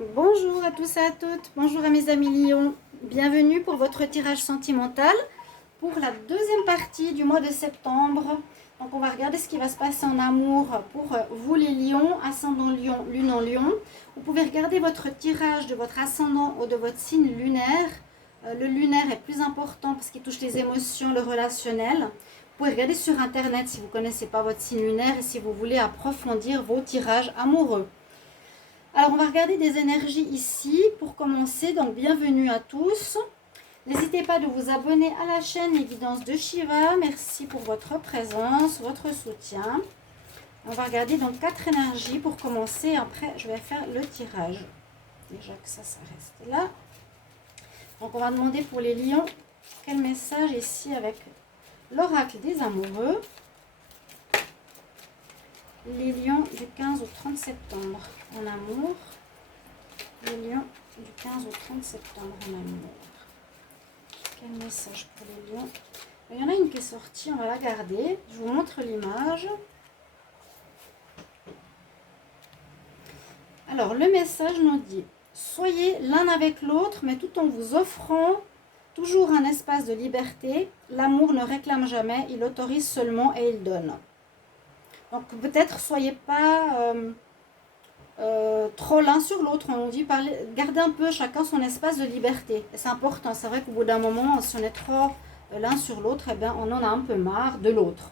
Bonjour à tous et à toutes, bonjour à mes amis lions, bienvenue pour votre tirage sentimental pour la deuxième partie du mois de septembre. Donc on va regarder ce qui va se passer en amour pour vous les lions, ascendant lion, lune en lion. Vous pouvez regarder votre tirage de votre ascendant ou de votre signe lunaire. Le lunaire est plus important parce qu'il touche les émotions, le relationnel. Vous pouvez regarder sur internet si vous ne connaissez pas votre signe lunaire et si vous voulez approfondir vos tirages amoureux. Alors, on va regarder des énergies ici pour commencer. Donc, bienvenue à tous. N'hésitez pas de vous abonner à la chaîne Évidence de Shiva. Merci pour votre présence, votre soutien. On va regarder donc 4 énergies pour commencer. Après, je vais faire le tirage. Déjà que ça reste là. Donc, on va demander pour les lions quel message ici avec l'oracle des amoureux. Les lions du 15 au 30 septembre en amour. Les lions du 15 au 30 septembre en amour. Quel message pour les lions? Il y en a une qui est sortie, on va la garder. Je vous montre l'image. Alors, le message nous dit: soyez l'un avec l'autre, mais tout en vous offrant toujours un espace de liberté. L'amour ne réclame jamais, il autorise seulement et il donne. Donc peut-être soyez pas trop l'un sur l'autre. On dit gardez un peu chacun son espace de liberté. C'est important. C'est vrai qu'au bout d'un moment, si on est trop l'un sur l'autre, eh bien, on en a un peu marre de l'autre.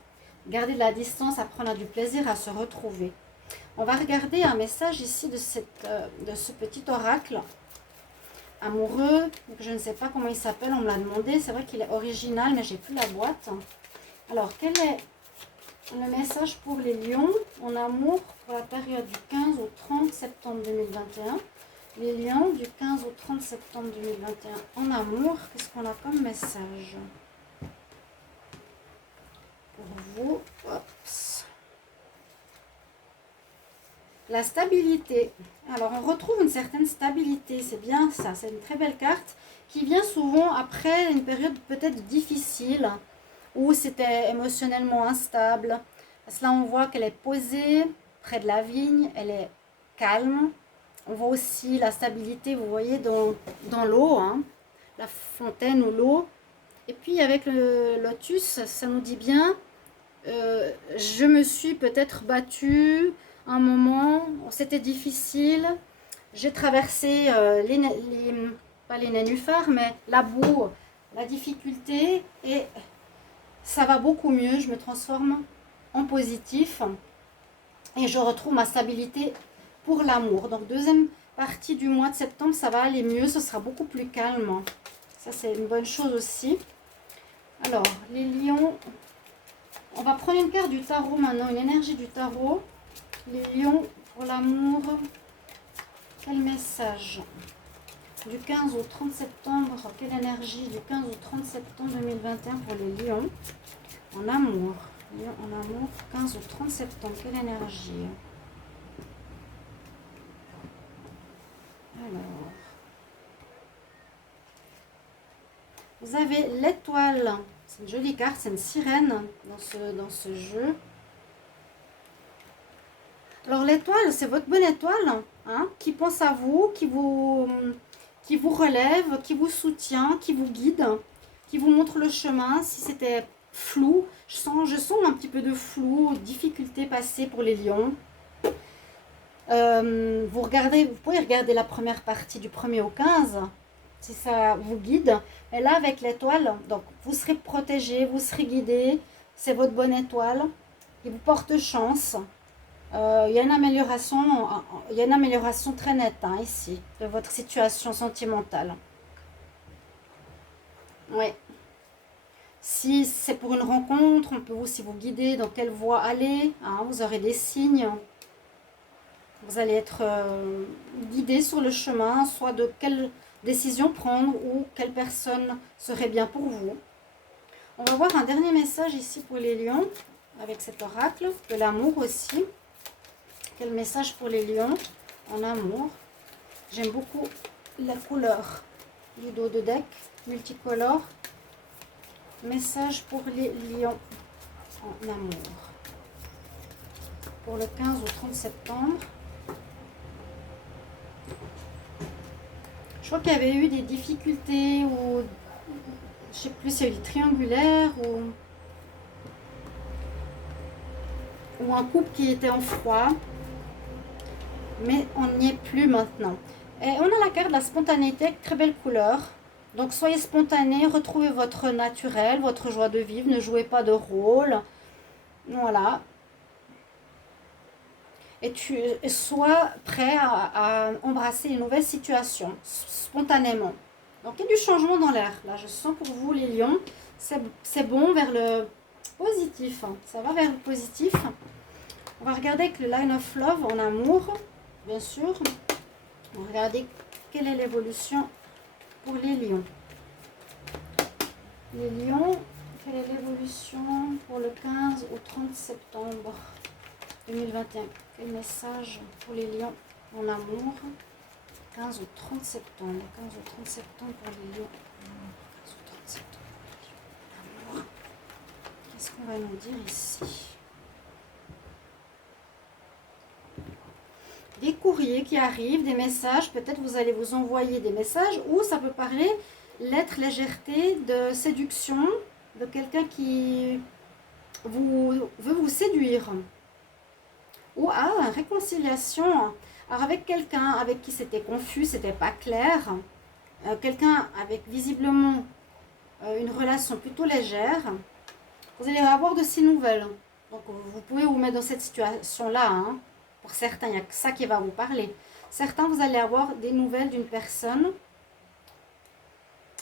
Garder de la distance, après on a du plaisir à se retrouver. On va regarder un message ici de ce petit oracle amoureux. Donc, je ne sais pas comment il s'appelle, on me l'a demandé. C'est vrai qu'il est original, mais j'ai plus la boîte. Alors, quel est le message pour les lions en amour pour la période du 15 au 30 septembre 2021. Les lions du 15 au 30 septembre 2021 en amour, qu'est-ce qu'on a comme message pour vous? Oups. La stabilité. Alors on retrouve une certaine stabilité, c'est bien ça, c'est une très belle carte qui vient souvent après une période peut-être difficile, où c'était émotionnellement instable. Parce que là, on voit qu'elle est posée près de la vigne, elle est calme. On voit aussi la stabilité, vous voyez, dans l'eau, hein, la fontaine ou l'eau. Et puis avec le lotus, ça nous dit bien, je me suis peut-être battue un moment, c'était difficile. J'ai traversé pas les nénuphars, mais la boue, la difficulté, et ça va beaucoup mieux, je me transforme en positif et je retrouve ma stabilité pour l'amour. Donc deuxième partie du mois de septembre, ça va aller mieux, ce sera beaucoup plus calme. Ça, c'est une bonne chose aussi. Alors, les lions, on va prendre une carte du tarot maintenant, une énergie du tarot. Les lions pour l'amour, quel message du 15 au 30 septembre, quelle énergie du 15 au 30 septembre 2021 pour les lions en amour? Lions en amour, 15 au 30 septembre, quelle énergie? Alors, vous avez l'étoile, c'est une jolie carte, c'est une sirène dans ce jeu. Alors l'étoile, c'est votre bonne étoile, hein, qui pense à vous, qui vous relève, qui vous soutient, qui vous guide, qui vous montre le chemin. Si c'était flou, je sens un petit peu de flou, difficulté passée pour les lions. Vous pouvez regarder la première partie du 1er au 15, si ça vous guide. Et là, avec l'étoile, donc vous serez protégé, vous serez guidé. C'est votre bonne étoile qui vous porte chance. Il y a une amélioration très nette, hein, ici, de votre situation sentimentale. Oui. Si c'est pour une rencontre, on peut aussi vous guider dans quelle voie aller, hein, vous aurez des signes. Vous allez être guidé sur le chemin, soit de quelle décision prendre ou quelle personne serait bien pour vous. On va voir un dernier message ici pour les lions, avec cet oracle, de l'amour aussi. Quel message pour les lions en amour? J'aime beaucoup la couleur du dos de deck, multicolore. Message pour les lions en amour. Pour le 15 au 30 septembre. Je crois qu'il y avait eu des difficultés ou je sais plus s'il y a eu des triangulaires ou un couple qui était en froid. Mais on n'y est plus maintenant. Et on a la carte de la spontanéité avec très belle couleur. Donc soyez spontané, retrouvez votre naturel, votre joie de vivre, ne jouez pas de rôle. Voilà. Et tu sois prêt à embrasser une nouvelle situation spontanément. Donc il y a du changement dans l'air. Là, je sens pour vous, les lions, c'est bon vers le positif. Ça va vers le positif. On va regarder avec le Line of Love en amour, bien sûr. On va regarder quelle est l'évolution pour les lions. Les lions, quelle est l'évolution pour le 15 au 30 septembre 2021? Quel message pour les lions en amour? 15 au 30 septembre. 15 au 30 septembre pour les lions. 15 au 30 septembre. Amour. Qu'est-ce qu'on va nous dire ici? Des courriers qui arrivent, des messages. Peut-être vous allez vous envoyer des messages ou ça peut parler lettre, légèreté, de séduction, de quelqu'un qui veut vous séduire. Ou réconciliation. Alors avec quelqu'un avec qui c'était confus, c'était pas clair. Quelqu'un avec visiblement une relation plutôt légère. Vous allez avoir de ces nouvelles. Donc vous pouvez vous mettre dans cette situation-là. Hein. Pour certains, il n'y a que ça qui va vous parler. Certains, vous allez avoir des nouvelles d'une personne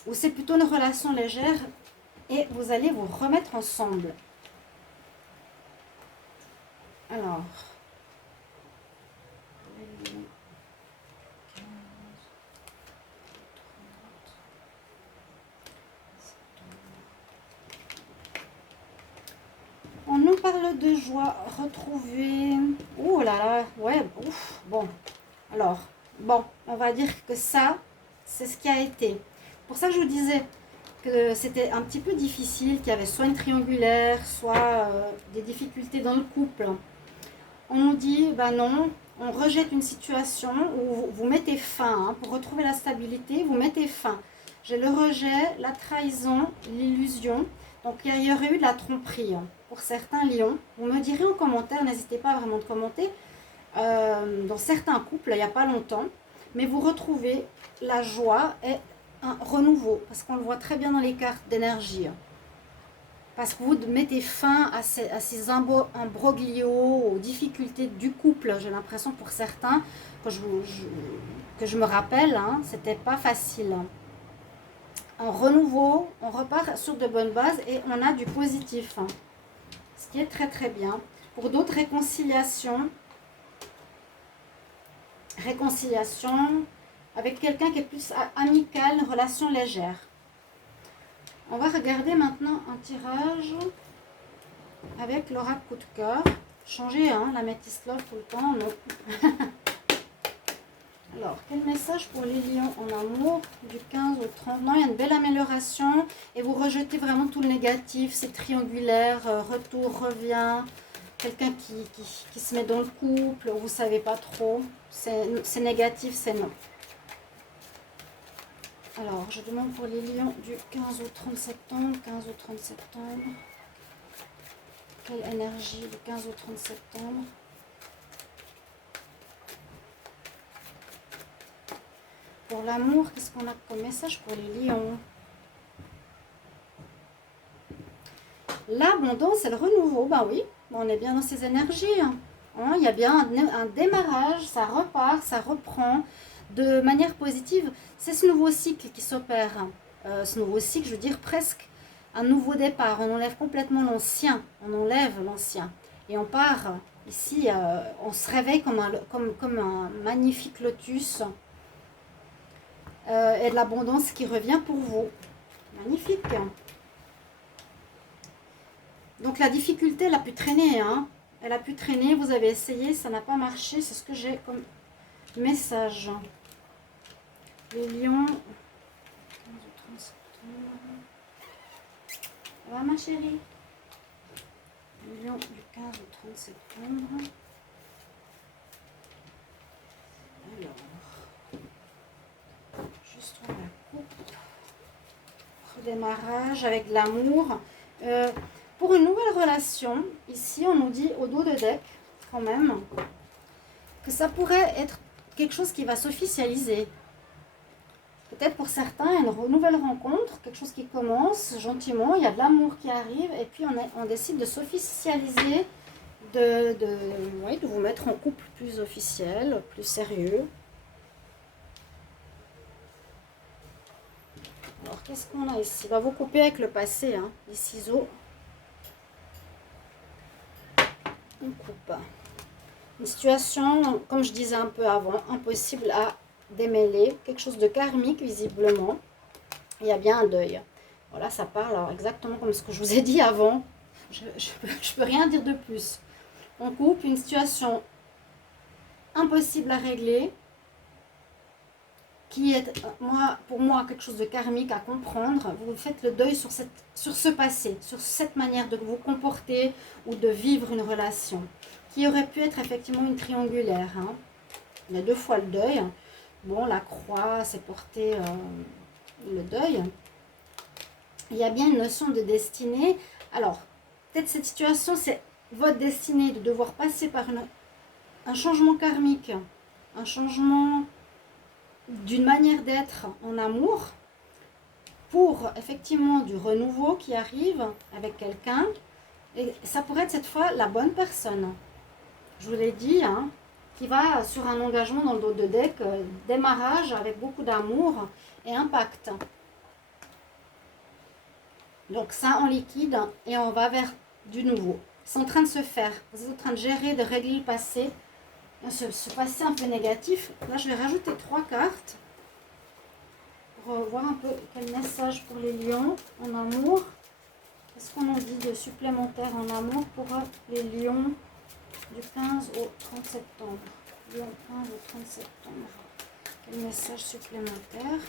où c'est plutôt une relation légère et vous allez vous remettre ensemble. Alors, on nous parle de joie retrouvée. Oh là là, ouais, ouf, bon. Alors, bon, on va dire que ça, c'est ce qui a été. Pour ça que je vous disais que c'était un petit peu difficile, qu'il y avait soit une triangulaire, soit des difficultés dans le couple. On nous dit, ben non, on rejette une situation où vous mettez fin, hein, pour retrouver la stabilité, vous mettez fin. J'ai le rejet, la trahison, l'illusion. Donc il y aurait eu de la tromperie hein, pour certains lions. Vous me direz en commentaire, n'hésitez pas vraiment de commenter. Dans certains couples, il n'y a pas longtemps, mais vous retrouvez la joie et un renouveau, parce qu'on le voit très bien dans les cartes d'énergie. Parce que vous mettez fin à ces imbroglios, aux difficultés du couple. J'ai l'impression pour certains, que je me rappelle, hein, c'était pas facile. En renouveau, on repart sur de bonnes bases et on a du positif. Hein, ce qui est très très bien. Pour d'autres, réconciliation avec quelqu'un qui est plus amical, une relation légère. On va regarder maintenant un tirage avec l'oracle coup de cœur. Changer hein, la métisse love tout le temps, non. Alors, quel message pour les lions en amour du 15 au 30? Non, il y a une belle amélioration et vous rejetez vraiment tout le négatif, c'est triangulaire, retour, revient, quelqu'un qui se met dans le couple, vous ne savez pas trop, c'est négatif, c'est non. Alors, je demande pour les lions du 15 au 30 septembre, 15 au 30 septembre. Quelle énergie du 15 au 30 septembre? Pour l'amour, qu'est-ce qu'on a comme message pour les lions? L'abondance et le renouveau, ben oui, on est bien dans ces énergies. Hein. Il y a bien un démarrage, ça repart, ça reprend de manière positive. C'est ce nouveau cycle qui s'opère. Ce nouveau cycle, je veux dire presque un nouveau départ. On enlève complètement l'ancien, on enlève l'ancien. Et on part ici, on se réveille comme un magnifique lotus. Et de l'abondance qui revient pour vous. Magnifique. Donc la difficulté, elle a pu traîner. Hein. Elle a pu traîner, vous avez essayé, ça n'a pas marché. C'est ce que j'ai comme message. Les lions. 15 au 30 septembre. Ça va ma chérie? Les lions du 15 au 30 septembre. Alors. démarrage avec de l'amour. Pour une nouvelle relation, ici on nous dit au dos de deck, quand même, que ça pourrait être quelque chose qui va s'officialiser. Peut-être pour certains, une nouvelle rencontre, quelque chose qui commence gentiment, il y a de l'amour qui arrive, et puis on décide de s'officialiser, de vous mettre en couple plus officiel, plus sérieux. Alors, qu'est-ce qu'on a ici? On va vous couper avec le passé, hein, les ciseaux. On coupe. Une situation, comme je disais un peu avant, impossible à démêler, quelque chose de karmique visiblement. Il y a bien un deuil. Voilà, ça parle alors, exactement comme ce que je vous ai dit avant. Je peux rien dire de plus. On coupe une situation impossible à régler, qui est pour moi quelque chose de karmique à comprendre. Vous faites le deuil sur ce passé, sur cette manière de vous comporter ou de vivre une relation, qui aurait pu être effectivement une triangulaire. Hein. Il y a 2 fois le deuil. Bon, la croix, c'est porter le deuil. Il y a bien une notion de destinée. Alors, peut-être cette situation, c'est votre destinée de devoir passer par un changement karmique, un changement d'une manière d'être en amour, pour effectivement du renouveau qui arrive avec quelqu'un. Et ça pourrait être cette fois la bonne personne. Je vous l'ai dit, hein, qui va sur un engagement dans le dos de deck, démarrage avec beaucoup d'amour et impact. Donc ça en liquide et on va vers du nouveau. C'est en train de se faire. Vous êtes en train de gérer, de régler le passé. Ce passé un peu négatif. Là, je vais rajouter 3 cartes pour voir un peu quel message pour les lions en amour. Qu'est-ce qu'on nous dit de supplémentaire en amour pour les lions du 15 au 30 septembre. Lion 15 au 30 septembre. Quel message supplémentaire?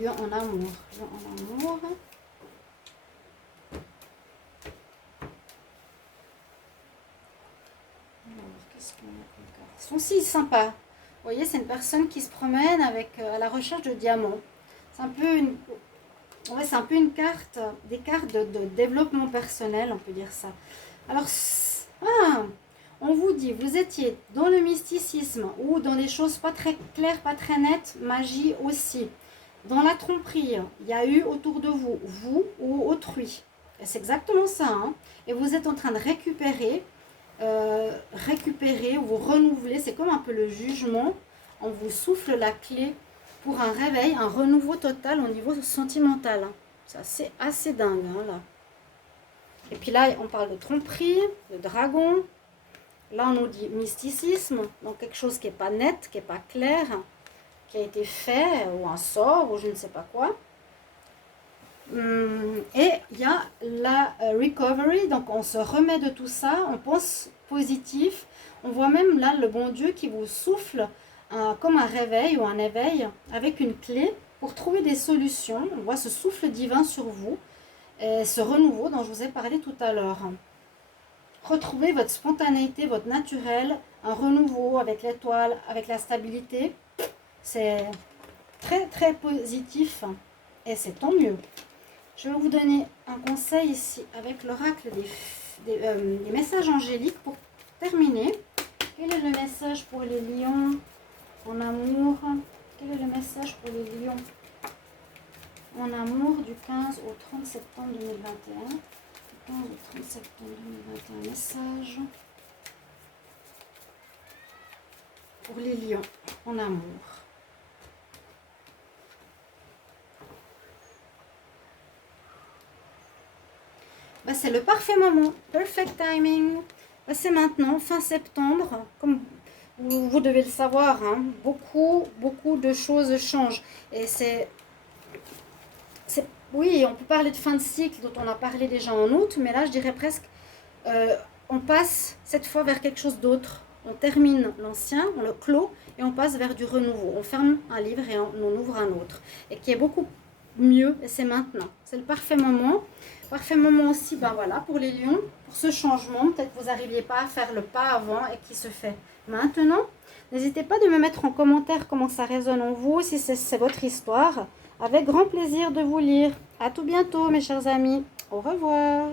Lion en amour. Lion en amour. Ils sont si sympas. Vous voyez, c'est une personne qui se promène à la recherche de diamants. C'est un peu une carte, des cartes de développement personnel, on peut dire ça. Alors, on vous dit, vous étiez dans le mysticisme ou dans des choses pas très claires, pas très nettes, magie aussi. Dans la tromperie, il y a eu autour de vous, vous ou autrui. C'est exactement ça. Hein. Et vous êtes en train de récupérer ou vous renouveler. C'est comme un peu le jugement. On vous souffle la clé pour un réveil, un renouveau total au niveau sentimental. Hein. C'est assez dingue, hein, là. Et puis là, on parle de tromperie, de dragon. Là, on nous dit mysticisme, donc quelque chose qui n'est pas net, qui n'est pas clair, qui a été fait, ou un sort, ou je ne sais pas quoi. Et il y a la recovery, donc on se remet de tout ça, on pense positif. On voit même là le bon Dieu qui vous souffle comme un réveil ou un éveil avec une clé pour trouver des solutions. On voit ce souffle divin sur vous. Et ce renouveau dont je vous ai parlé tout à l'heure. Retrouvez votre spontanéité, votre naturel, un renouveau avec l'étoile, avec la stabilité. C'est très très positif et c'est tant mieux. Je vais vous donner un conseil ici avec l'oracle des messages angéliques pour terminer. Quel est le message pour les lions en amour? Quel est le message pour les lions en amour du 15 au 30 septembre 2021. Du 15 au 30 septembre 2021, message pour les lions en amour. C'est le parfait moment, perfect timing. C'est maintenant, fin septembre, comme vous devez le savoir, hein, beaucoup de choses changent. Et oui, on peut parler de fin de cycle dont on a parlé déjà en août, mais là je dirais presque, on passe cette fois vers quelque chose d'autre. On termine l'ancien, on le clôt et on passe vers du renouveau. On ferme un livre et on ouvre un autre. Et qui est beaucoup mieux, et c'est maintenant. C'est le parfait moment. Parfait moment aussi, voilà, pour les lions, pour ce changement. Peut-être que vous n'arriviez pas à faire le pas avant et qui se fait maintenant. N'hésitez pas de me mettre en commentaire comment ça résonne en vous, si c'est votre histoire. Avec grand plaisir de vous lire. À tout bientôt, mes chers amis. Au revoir.